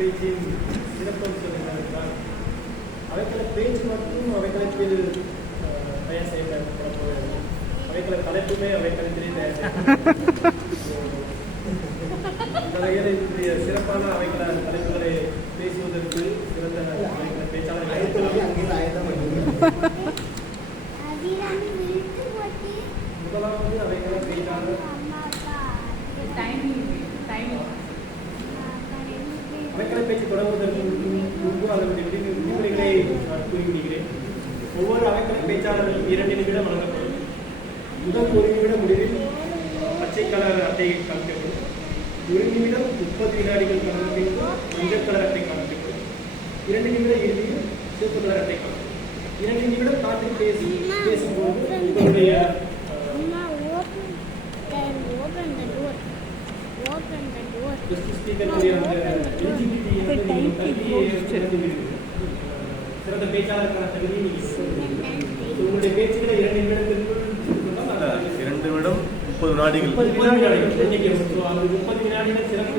பேச்சின் சிறப்பம் சொல்லுங்கள். அவைக்கள பேச்சு மற்றும் அவைக்களத்தில் தயார் செய்யப்பட போகிறது. அவைக்கள தலைப்புமே அவைக்களத்திலே தயார் செய்யப்படும். இந்த வகையில் இன்றைய சிறப்பான அவைக்கள தலைப்புகளை பேசுவதற்கு சிறந்த அவைக்கள பேச்சாளர்கள் முதலாவது அவைக்கள பேச்சாளர் அவைக்கள பேச்சு தொடங்குவதற்கு முன்பு அதனுடைய விதிமுறைகளை நான் கூறிவிடுகிறேன். ஒவ்வொரு அவைக்கள பேச்சாளர்களும் 2 நிமிடம் வழங்கப்படும். முதல் 1 நிமிட முடிவில் பச்சை கலர் அட்டையை காண்பிக்கப்படும். 1 நிமிடம் 30 வினாடிகள் கடந்த பின்பு மஞ்சள் கலர் அட்டை காண்பிக்கப்படும். 2 நிமிட இறுதியில் சிவப்பு கலர் அட்டை காண்பிக்கப்படும். 2 நிமிடம் காற்றில் பேசும்போது உங்களுடைய சிறந்த பேச்சாளருக்கான தகுதியை உங்களுடைய பேச்சுகளை 2 நிமிடத்திற்குள் 2 நிமிடம் 30 வினாடிகள் 30 வினாடிகள் சிறப்பு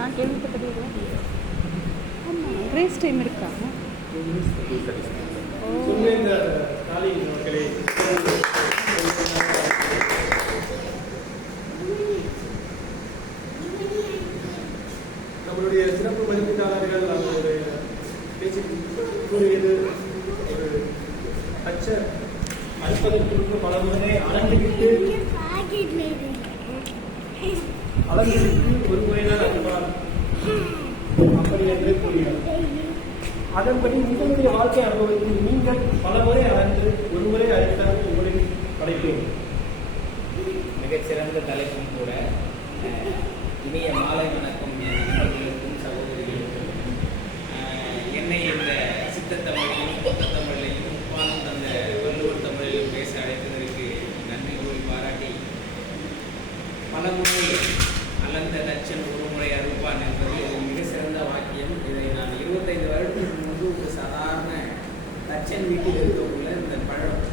நான் கேள்விப்பட்டது கிரேஸ் டைம் இருக்கா? நம்மளுடைய சிறப்பு மதிப்பீட்டாளர்கள் அவங்களுடைய பேச்சு கூறியது ஒரு அச்ச அடிப்பதற்கு பல முறை அளந்துவிட்டு ஒரு முறைதான் அழுவார் அப்படி என்று கூறினார். அதன்படி உங்களுடைய வாழ்க்கை அனுபவத்தில் நீங்கள் பல முறை அளந்து ஒரு முறை அழைத்தால் உங்களின் படைப்பேன். மிகச்சிறந்த தலைப்பும் கூட. இனிய மாலை வணக்கம் நண்பர்களுக்கும் சகோதரிகளுக்கும். என்னை இந்த சித்தத்தமிழையும் கொத்தத்தமிழையும் உப்பாலும் தந்த வள்ளுவர் தமிழிலும் பேச அழைத்ததற்கு நன்றி கூறி பாராட்டி, பலமுறை அளந்த லட்சம் ஒரு முறை அறுப்பான் என்பது மிக சிறந்த வாக்கியம். இதை நான் 25 வருடத்துக்கு முன்பு ஒரு சாதாரண தச்சன் வீட்டில் இருக்கக்குள்ள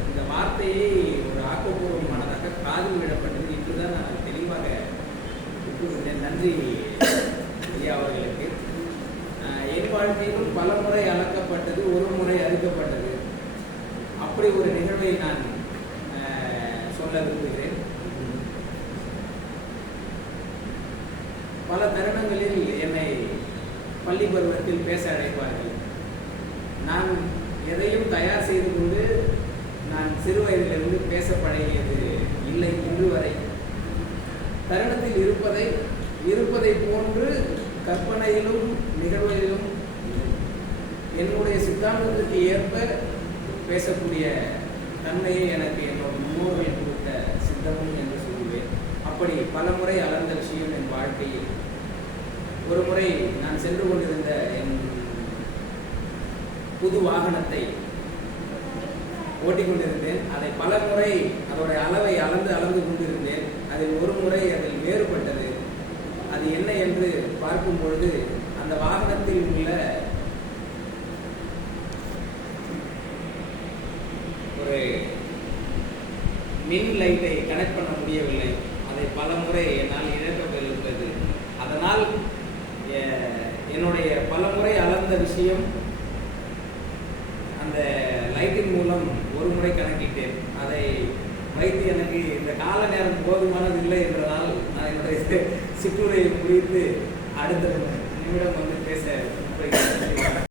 இந்த வார்த்தையை ஒரு ஆக்கப்பூர்வமானதாக காதில் விடப்பட்டது. இன்றுதான் நான் தெளிவாக ஒப்புக்கொண்டேன். நன்றி ஐயா அவர்களுக்கு. என் வாழ்க்கையிலும் பல முறை அளக்கப்பட்டது, ஒரு முறை அறுக்கப்பட்டது. அப்படி ஒரு நிகழ்வை நான் சொல்ல விரும்புகிறேன். பல தருணங்களில் என்னை பள்ளி பருவத்தில் பேச அழைப்பார்கள். நான் எதையும் தயார் செய்து கொண்டு நான் சிறு வயதிலிருந்து பேச பழகியது இல்லை இன்று வரை. தருணத்தில் இருப்பதை போன்று கற்பனையிலும் நிகழ்வுகளிலும் என்னுடைய சித்தாந்தத்துக்கு ஏற்ப பேசக்கூடிய தன்மையை எனக்கு என்னோட முன்னோர்கள் கொடுத்த சித்தமும் என்று சொல்லுவேன். அப்படி பல முறை அளந்த விஷயம் என் வாழ்க்கையில். ஒரு முறை நான் சென்று கொண்டிருந்த என் புது வாகனத்தை ஓட்டிக்கொண்டிருந்தேன். அதை பல முறை அதோடைய அளவை அளந்து கொண்டிருந்தேன். அதில் ஒரு முறை அதில் வேறுபட்டது. அது என்ன என்று பார்க்கும் பொழுது அந்த வாகனத்தில் உள்ள ஒரு மின் லைட்டை கனெக்ட் பண்ண முடியவில்லை. அதை பல முறை என்னால் இழக்கப்பட்டிருந்தது. அதனால் என்னுடைய பல முறை அளந்த விஷயம் அந்த லைட்டின் மூலம் ஒரு முறை கணக்கிட்டேன். அதை வைத்து எனக்கு இந்த கால நேரம் போதுமானது இல்லை என்றதால் நான் என்னுடைய சிற்றுரையை குறித்து அடுத்த நிமிடம்